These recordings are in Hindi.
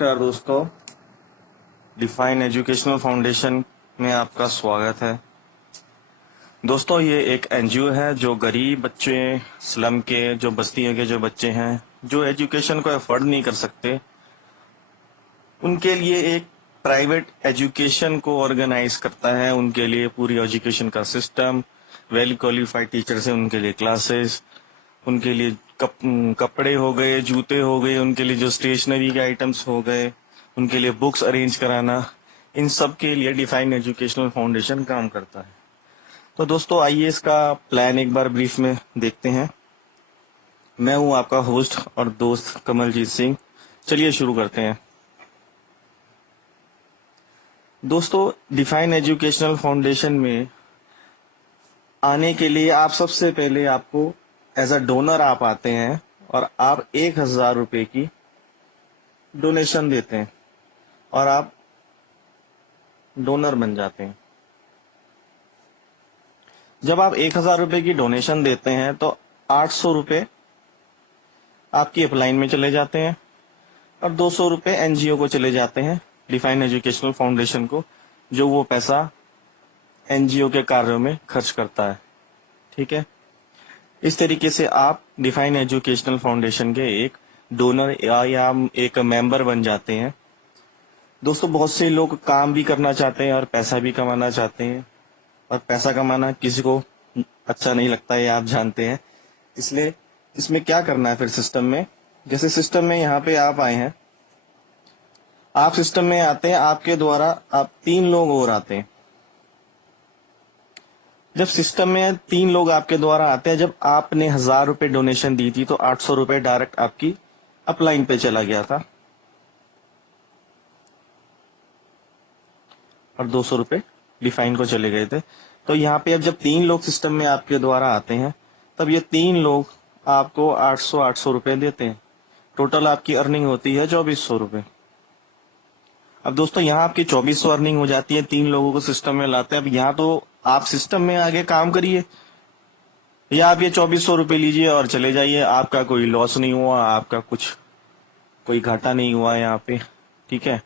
नमस्कार दोस्तों, डिफाइन एजुकेशनल फाउंडेशन में आपका स्वागत है। दोस्तों, ये एक एनजीओ है जो गरीब बच्चे, स्लम के, जो बस्तियों के जो बच्चे हैं, जो एजुकेशन को अफोर्ड नहीं कर सकते, उनके लिए एक प्राइवेट एजुकेशन को ऑर्गेनाइज करता है। उनके लिए पूरी एजुकेशन का सिस्टम, वेल क्वालिफाइड टीचर से उनके लिए क्लासेस, उनके लिए कपड़े हो गए, जूते हो गए, उनके लिए जो स्टेशनरी के आइटम्स हो गए, उनके लिए बुक्स अरेंज कराना, इन सब के लिए डिफाइन एजुकेशनल फाउंडेशन काम करता है। तो दोस्तों, आइए इसका प्लान एक बार ब्रीफ में देखते हैं। मैं हूं आपका होस्ट और दोस्त कमलजीत सिंह। चलिए शुरू करते हैं। दोस्तों, डिफाइन एजुकेशनल फाउंडेशन में आने के लिए आप सबसे पहले आपको एज अ डोनर आप आते हैं और आप 1,000 रुपए की डोनेशन देते हैं और आप डोनर बन जाते हैं। जब आप 1,000 रुपए की डोनेशन देते हैं तो 800 रुपए आपकी अपलाइन में चले जाते हैं और 200 रुपए एनजीओ को चले जाते हैं, डिफाइन एजुकेशनल फाउंडेशन को, जो वो पैसा एनजीओ के कार्यों में खर्च करता है। ठीक है, इस तरीके से आप डिफाइन एजुकेशनल फाउंडेशन के एक डोनर या एक मेंबर बन जाते हैं। दोस्तों, बहुत से लोग काम भी करना चाहते हैं और पैसा भी कमाना चाहते हैं, और पैसा कमाना किसी को अच्छा नहीं लगता है, आप जानते हैं। इसलिए इसमें क्या करना है फिर सिस्टम में, जैसे सिस्टम में यहाँ पे आप आए हैं, आप सिस्टम में आते हैं, आपके द्वारा आप 3 लोग और आते हैं। जब सिस्टम में 3 लोग आपके द्वारा आते हैं, जब आपने 1,000 रुपए डोनेशन दी थी तो 800 रुपए डायरेक्ट आपकी अपलाइन पे चला गया था और 200 रुपए डिफाइन को चले गए थे। तो यहाँ पे अब जब 3 लोग सिस्टम में आपके द्वारा आते हैं, तब ये 3 लोग आपको 800 रुपए देते हैं। टोटल आपकी अर्निंग होती है 2,400 रुपए। अब दोस्तों, यहाँ आपकी 2,400 अर्निंग हो जाती है, 3 लोगों को सिस्टम में लाते हैं। अब यहाँ तो आप सिस्टम में आगे काम करिए, या आप ये 2,400 रुपए लीजिए और चले जाइए। आपका कोई लॉस नहीं हुआ, आपका कुछ कोई घाटा नहीं हुआ यहाँ पे। ठीक है।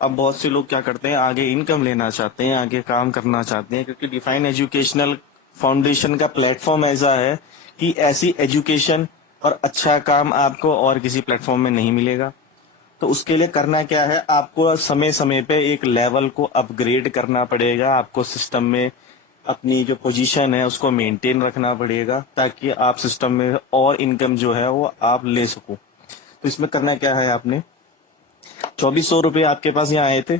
अब बहुत से लोग क्या करते हैं, आगे इनकम लेना चाहते हैं, आगे काम करना चाहते हैं, क्योंकि डिफाइन एजुकेशनल फाउंडेशन का प्लेटफॉर्म ऐसा है कि ऐसी एजुकेशन और अच्छा काम आपको और किसी प्लेटफॉर्म में नहीं मिलेगा। तो उसके लिए करना क्या है, आपको समय समय पे एक लेवल को अपग्रेड करना पड़ेगा। आपको सिस्टम में अपनी जो पोजीशन है उसको मेंटेन रखना पड़ेगा, ताकि आप सिस्टम में और इनकम जो है वो आप ले सको। तो इसमें करना क्या है, आपने 2,400 रुपए आपके पास यहाँ आए थे,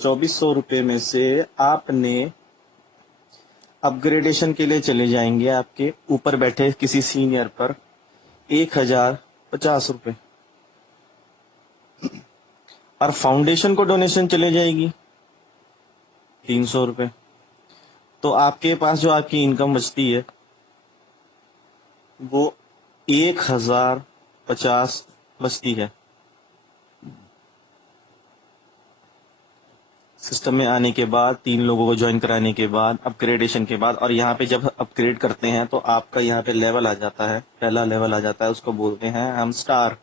2,400 रुपए में से आपने अपग्रेडेशन के लिए चले जाएंगे आपके ऊपर बैठे किसी सीनियर पर 1,050 रुपए, और फाउंडेशन को डोनेशन चले जाएगी 300 रुपए। तो आपके पास जो आपकी इनकम बचती है वो 1,050 बचती है सिस्टम में आने के बाद, 3 लोगों को ज्वाइन कराने के बाद, अपग्रेडेशन के बाद। और यहाँ पे जब अपग्रेड करते हैं तो आपका यहाँ पे लेवल आ जाता है, पहला लेवल आ जाता है, उसको बोलते हैं हम स्टार।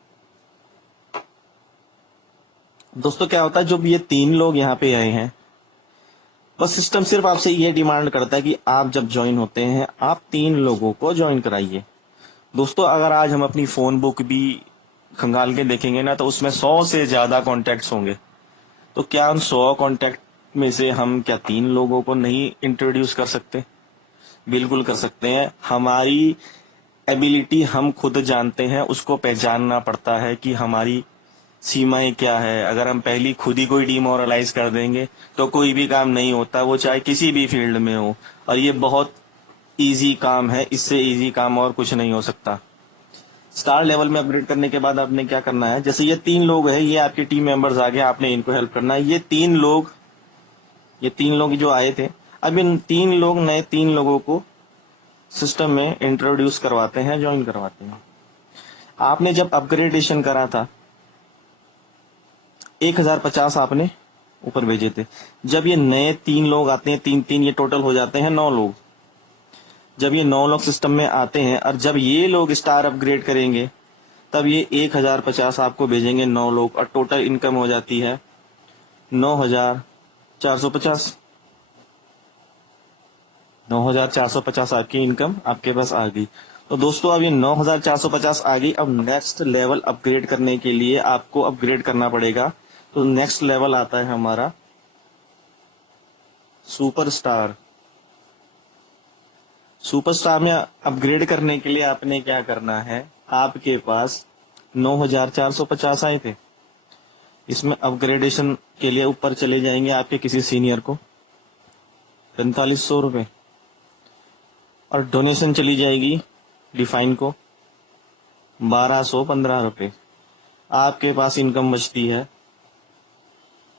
दोस्तों, क्या होता है, जब ये 3 लोग यहाँ पे आए हैं, बस सिस्टम सिर्फ आपसे ये डिमांड करता है कि आप जब ज्वाइन होते हैं आप 3 लोगों को ज्वाइन कराइए। दोस्तों, अगर आज हम अपनी फोन बुक भी खंगाल के देखेंगे ना, तो उसमें 100 से ज्यादा कॉन्टेक्ट्स होंगे। तो क्या उन 100 कॉन्टेक्ट में से हम क्या 3 लोगों को नहीं इंट्रोड्यूस कर सकते? बिल्कुल कर सकते हैं। हमारी एबिलिटी हम खुद जानते हैं, उसको पहचानना पड़ता है कि हमारी सीमाएं क्या है। अगर हम पहली खुद ही कोई डिमोरलाइज कर देंगे तो कोई भी काम नहीं होता, वो चाहे किसी भी फील्ड में हो। और ये बहुत इजी काम है, इससे इजी काम और कुछ नहीं हो सकता। स्टार लेवल में अपग्रेड करने के बाद आपने क्या करना है, जैसे ये 3 लोग हैं, ये आपके टीम मेंबर्स आ गए, आपने इनको हेल्प करना है। ये तीन लोग जो आए थे, अब इन 3 लोग नए 3 लोगों को सिस्टम में इंट्रोड्यूस करवाते हैं, ज्वाइन करवाते हैं। आपने जब अपग्रेडेशन करा था 1,050 आपने ऊपर भेजे थे। जब ये नए 3 लोग आते हैं, 3-3 ये टोटल हो जाते हैं 9 लोग। जब ये 9 लोग सिस्टम में आते हैं और जब ये लोग स्टार अपग्रेड करेंगे तब ये 1050 आपको भेजेंगे 9 लोग, और टोटल इनकम हो जाती है 9450। 9450 आपकी इनकम आपके पास आ गई। तो दोस्तों अब ये 9450 आ गई। अब नेक्स्ट लेवल अपग्रेड करने के लिए आपको अपग्रेड करना पड़ेगा। तो नेक्स्ट लेवल आता है हमारा सुपरस्टार। सुपरस्टार में अपग्रेड करने के लिए आपने क्या करना है, आपके पास 9450 आए थे, इसमें अपग्रेडेशन के लिए ऊपर चले जाएंगे आपके किसी सीनियर को 4500 रुपये, और डोनेशन चली जाएगी डिफाइन को 1215 रुपये। आपके पास इनकम बचती है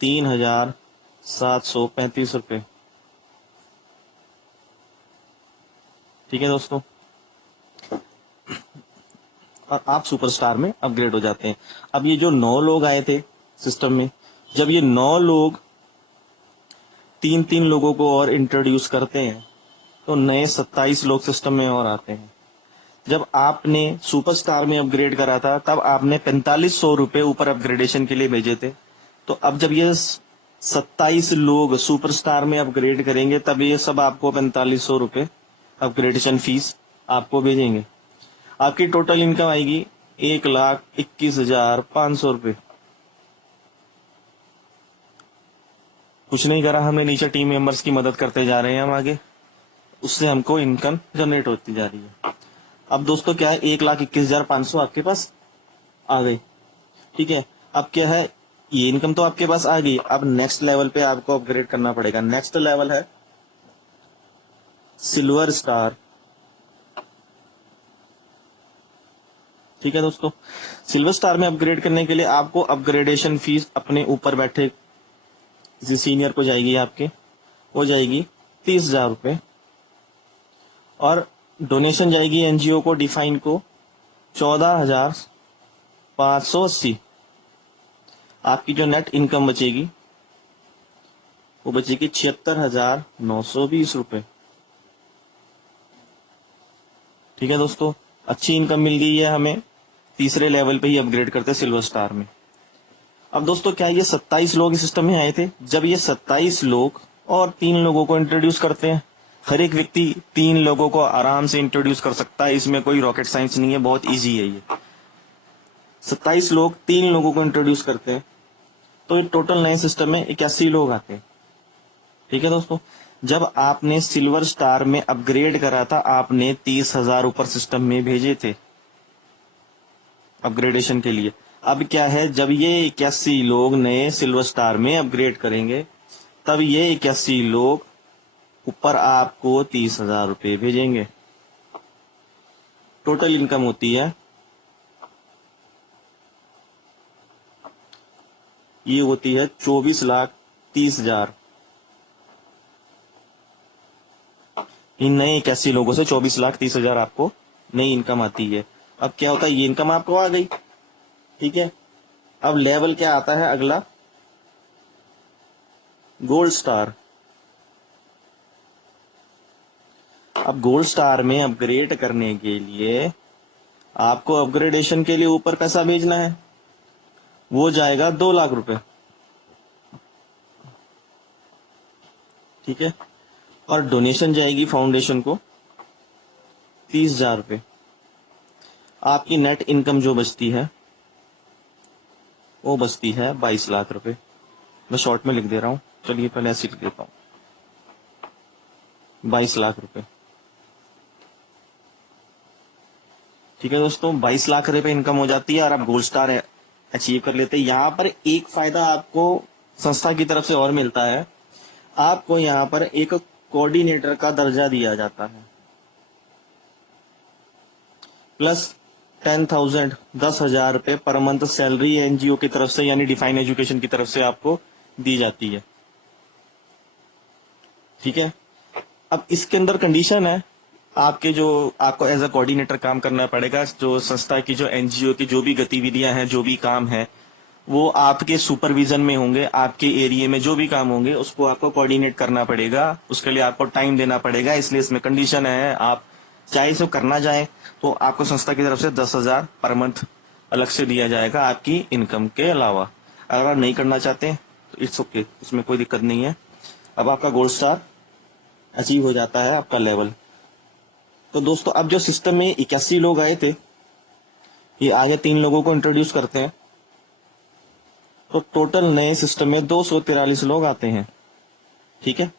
3735 रुपये। ठीक है दोस्तों, और आप सुपरस्टार में अपग्रेड हो जाते हैं। अब ये जो 9 लोग आए थे सिस्टम में, जब ये 9 लोग 3-3 लोगों को और इंट्रोड्यूस करते हैं तो नए 27 लोग सिस्टम में और आते हैं। जब आपने सुपरस्टार में अपग्रेड करा था तब आपने 4500 रुपये ऊपर अपग्रेडेशन के लिए भेजे थे। तो अब जब ये 27 लोग सुपरस्टार में अपग्रेड करेंगे तब ये सब आपको 4500 रुपये अपग्रेडेशन फीस आपको भेजेंगे। आपकी टोटल इनकम आएगी 1,21,500 रुपये। कुछ नहीं करा हमने, नीचे टीम मेंबर्स की मदद करते जा रहे हैं हम आगे, उससे हमको इनकम जनरेट होती जा रही है। अब दोस्तों क्या है, 1,21,500 आपके पास आ गई। ठीक है, अब क्या है, ये इनकम तो आपके पास आ गई। अब नेक्स्ट लेवल पे आपको अपग्रेड करना पड़ेगा। नेक्स्ट लेवल है सिल्वर स्टार। ठीक है दोस्तों, सिल्वर स्टार में अपग्रेड करने के लिए आपको अपग्रेडेशन फीस अपने ऊपर बैठे किसी सीनियर को जाएगी, आपके हो जाएगी 30,000 रुपये, और डोनेशन जाएगी एनजीओ को डिफाइन को 14,580। आपकी जो नेट इनकम बचेगी वो बचेगी 76,920 रुपये। ठीक है दोस्तों, अच्छी इनकम मिल गई है हमें, तीसरे लेवल पे ही अपग्रेड करते हैं सिल्वर स्टार में। अब दोस्तों क्या ये 27 लोग इस सिस्टम में आए थे, जब ये 27 लोग और 3 लोगों को इंट्रोड्यूस करते हैं, हर एक व्यक्ति 3 लोगों को आराम से इंट्रोड्यूस कर सकता है, इसमें कोई रॉकेट साइंस नहीं है, बहुत इजी है ये। 27 लोग 3 लोगों को इंट्रोड्यूस करते हैं तो टोटल नए सिस्टम में 81 लोग आते हैं। ठीक है दोस्तों, जब आपने सिल्वर स्टार में अपग्रेड करा था आपने 30,000 ऊपर सिस्टम में भेजे थे अपग्रेडेशन के लिए। अब क्या है, जब ये 81 लोग नए सिल्वर स्टार में अपग्रेड करेंगे तब ये 81 लोग ऊपर आपको 30,000 रुपये भेजेंगे। टोटल इनकम होती है, ये होती है 24,30,000। इन नए 81 लोगों से 24,30,000 आपको नई इनकम आती है। अब क्या होता है, ये इनकम आपको आ गई। ठीक है, अब लेवल क्या आता है अगला, गोल्ड स्टार। अब गोल्ड स्टार में अपग्रेड करने के लिए आपको अपग्रेडेशन के लिए ऊपर पैसा भेजना है, वो जाएगा 2,00,000 रुपए। ठीक है, और डोनेशन जाएगी फाउंडेशन को 30,000 रुपये। आपकी नेट इनकम जो बचती है वो बचती है 22,00,000 रुपए। मैं शॉर्ट में लिख दे रहा हूं, चलिए पहले ऐसे लिख देता हूं, 22,00,000 रुपए। ठीक है दोस्तों, 22,00,000 रुपए इनकम हो जाती है और आप गोल्ड स्टार अचीव कर लेते हैं। यहाँ पर एक फायदा आपको संस्था की तरफ से और मिलता है, आपको यहाँ पर एक कोऑर्डिनेटर का दर्जा दिया जाता है, plus 10,000 per month salary NGO की तरफ से यानी डिफाइन एजुकेशन की तरफ से आपको दी जाती है। ठीक है, अब इसके अंदर कंडीशन है, आपको एज अ कोऑर्डिनेटर काम करना पड़ेगा। जो संस्था की, जो एनजीओ की जो भी गतिविधियां हैं, जो भी काम है, वो आपके सुपरविजन में होंगे। आपके एरिया में जो भी काम होंगे उसको आपको कोऑर्डिनेट करना पड़ेगा, उसके लिए आपको टाइम देना पड़ेगा। इसलिए इसमें कंडीशन है, आप चाहे इसको करना चाहे तो आपको संस्था की तरफ से 10,000 पर मंथ अलग से दिया जाएगा आपकी इनकम के अलावा। अगर आप नहीं करना चाहते हैं तो इट्स ओके, उसमें कोई दिक्कत नहीं है। अब आपका गोल्ड स्टार अचीव हो जाता है आपका लेवल। तो दोस्तों अब जो सिस्टम में 81 लोग आए थे, ये आगे 3 लोगों को इंट्रोड्यूस करते हैं, तो टोटल नए सिस्टम में 243 लोग आते हैं। ठीक है,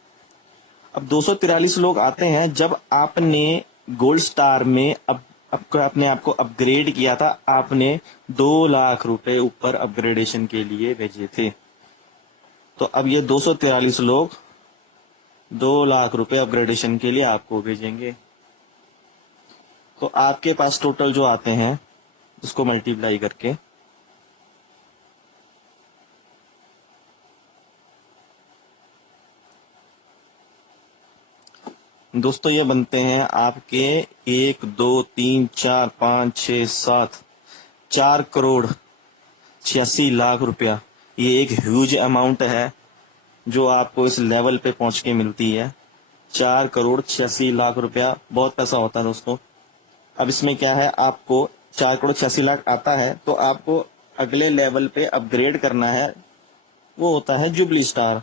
अब 243 लोग आते हैं जब आपने गोल्ड स्टार में अब अपने आप को अपग्रेड किया था, आपने 2 लाख रुपए ऊपर अपग्रेडेशन के लिए भेजे थे। तो अब ये 243 लोग 2 लाख रुपए अपग्रेडेशन के लिए आपको भेजेंगे। तो आपके पास टोटल जो आते हैं उसको मल्टीप्लाई करके दोस्तों ये बनते हैं आपके 1 2 3 4 5 6 7 4 करोड़ 86 लाख रुपया। ये एक ह्यूज अमाउंट है जो आपको इस लेवल पे पहुंच के मिलती है। 4 करोड़ 86 लाख रुपया बहुत पैसा होता है दोस्तों। अब इसमें क्या है, आपको 4 करोड़ 86 लाख आता है तो आपको अगले लेवल पे अपग्रेड करना है, वो होता है जुबली स्टार।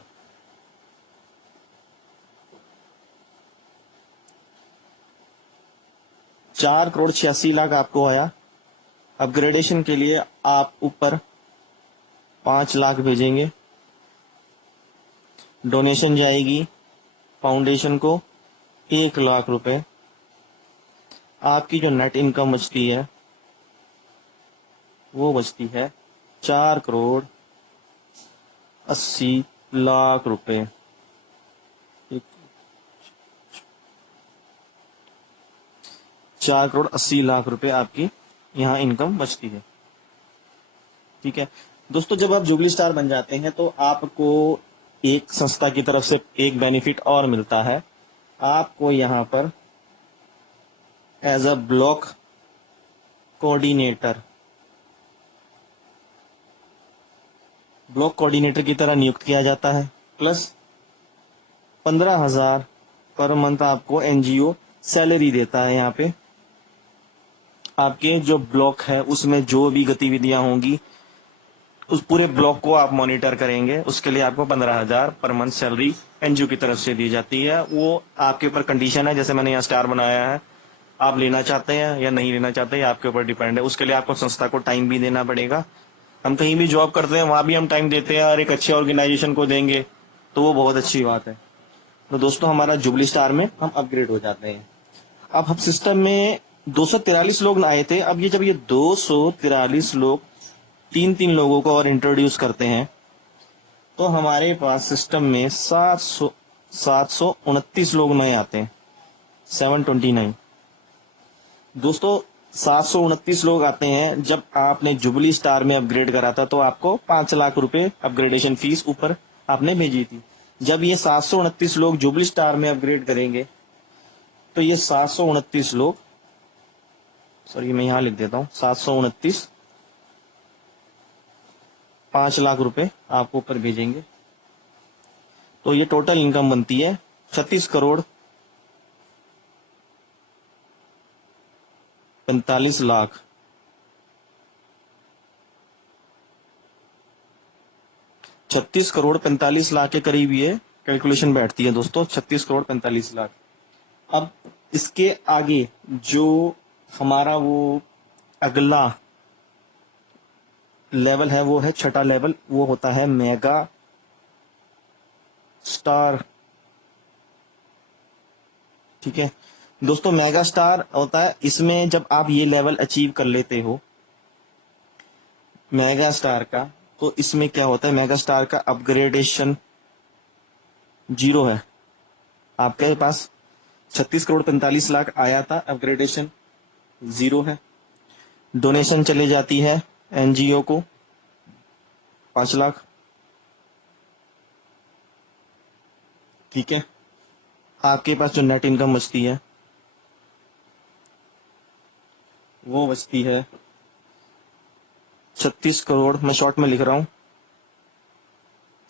4 करोड़ 86 लाख आपको आया, अपग्रेडेशन के लिए आप ऊपर 5 लाख भेजेंगे, डोनेशन जाएगी फाउंडेशन को 1 लाख रुपए। आपकी जो नेट इनकम बचती है वो बचती है 4 करोड़ 80 लाख रुपए। 4 करोड़ 80 लाख रुपए आपकी यहाँ इनकम बचती है। ठीक है दोस्तों, जब आप जुबली स्टार बन जाते हैं तो आपको एक संस्था की तरफ से एक बेनिफिट और मिलता है। आपको यहाँ पर एज अ ब्लॉक कोऑर्डिनेटर की तरह नियुक्त किया जाता है, प्लस 15,000 पर मंथ आपको एनजीओ सैलरी देता है। यहाँ पे आपके जो ब्लॉक है उसमें जो भी गतिविधियां होंगी उस पूरे ब्लॉक को आप मॉनिटर करेंगे, उसके लिए आपको 15,000 पर मंथ सैलरी एनजीओ की तरफ से दी जाती है। वो आपके ऊपर कंडीशन है, जैसे मैंने यहाँ स्टार बनाया है, आप लेना चाहते हैं या नहीं लेना चाहते, ये आपके ऊपर डिपेंड है। उसके लिए आपको संस्था को टाइम भी देना पड़ेगा। हम कहीं भी जॉब करते हैं वहां भी हम टाइम देते हैं और एक अच्छे ऑर्गेनाइजेशन को देंगे तो वो बहुत अच्छी बात है। तो दोस्तों हमारा जुबली स्टार में हम अपग्रेड हो जाते हैं। अब हम सिस्टम में 243 लोग आए थे, अब ये जब ये 243 लोग 3 लोगों को और इंट्रोड्यूस करते हैं तो हमारे पास सिस्टम में 729 लोग नए आते हैं। 729 दोस्तों, 729 लोग आते हैं। जब आपने जुबली स्टार में अपग्रेड करा था तो आपको 5 लाख रुपए अपग्रेडेशन फीस ऊपर आपने भेजी थी। जब ये 729 लोग जुबली स्टार में अपग्रेड करेंगे तो ये 729 लोग, सॉरी मैं यहां लिख देता हूं, 729 5 लाख रुपए आपको ऊपर भेजेंगे। तो ये टोटल इनकम बनती है 36 करोड़ 45 लाख। 36 करोड़ 45 लाख के करीब ये कैलकुलेशन बैठती है दोस्तों, 36 करोड़ 45 लाख। अब इसके आगे जो हमारा वो अगला लेवल है वो है छठा लेवल, वो होता है मेगा स्टार। ठीक है दोस्तों, मेगा स्टार होता है, इसमें जब आप ये लेवल अचीव कर लेते हो मेगा स्टार का, तो इसमें क्या होता है, मेगा स्टार का अपग्रेडेशन 0 है। आपके पास 36 करोड़ 45 लाख आया था, अपग्रेडेशन 0 है। डोनेशन चली जाती है एनजीओ को 5 लाख। ठीक है, आपके पास जो नेट इनकम बचती है वो बचती है 36 करोड़, मैं शॉर्ट में लिख रहा हूं,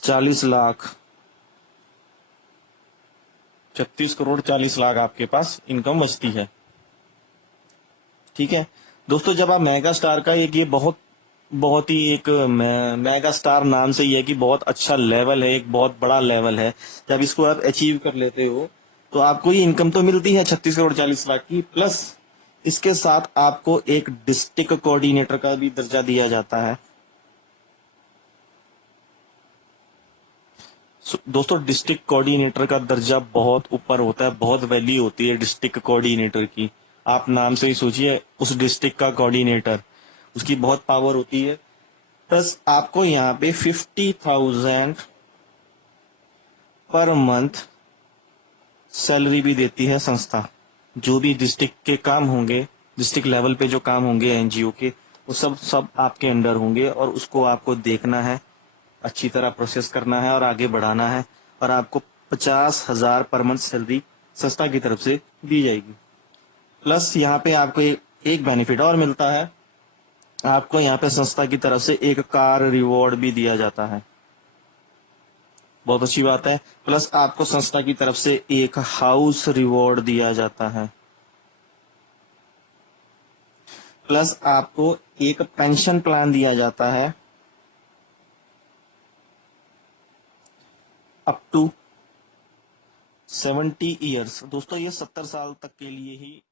40 लाख। 36 करोड़ 40 लाख आपके पास इनकम बचती है। ठीक है, दोस्तों जब आप मेगा स्टार का एक ये बहुत बहुत ही एक मेगा स्टार नाम से ये है कि बहुत अच्छा लेवल है, एक बहुत बड़ा लेवल है। जब इसको आप अचीव कर लेते हो तो आपको ये इनकम तो मिलती है 36 करोड़ 40 लाख की, प्लस इसके साथ आपको एक डिस्ट्रिक्ट कोऑर्डिनेटर का भी दर्जा दिया जाता है। दोस्तों डिस्ट्रिक्ट कोऑर्डिनेटर का दर्जा बहुत ऊपर होता है, बहुत वैल्यू होती है डिस्ट्रिक्ट कोऑर्डिनेटर की। आप नाम से ही सोचिए, उस डिस्ट्रिक्ट का कोऑर्डिनेटर, उसकी बहुत पावर होती है। प्लस आपको यहाँ पे 50,000 पर मंथ सैलरी भी देती है संस्था। जो भी डिस्ट्रिक्ट के काम होंगे, डिस्ट्रिक्ट लेवल पे जो काम होंगे एनजीओ के, वो सब सब आपके अंडर होंगे और उसको आपको देखना है, अच्छी तरह प्रोसेस करना है और आगे बढ़ाना है। और आपको 50,000 पर मंथ सैलरी संस्था की तरफ से दी जाएगी। प्लस यहाँ पे आपको एक बेनिफिट और मिलता है, आपको यहाँ पे संस्था की तरफ से एक कार रिवॉर्ड भी दिया जाता है। बहुत अच्छी बात है। प्लस आपको संस्था की तरफ से एक हाउस रिवॉर्ड दिया जाता है। प्लस आपको एक पेंशन प्लान दिया जाता है अप टू 70 ईयर्स। दोस्तों ये 70 साल तक के लिए ही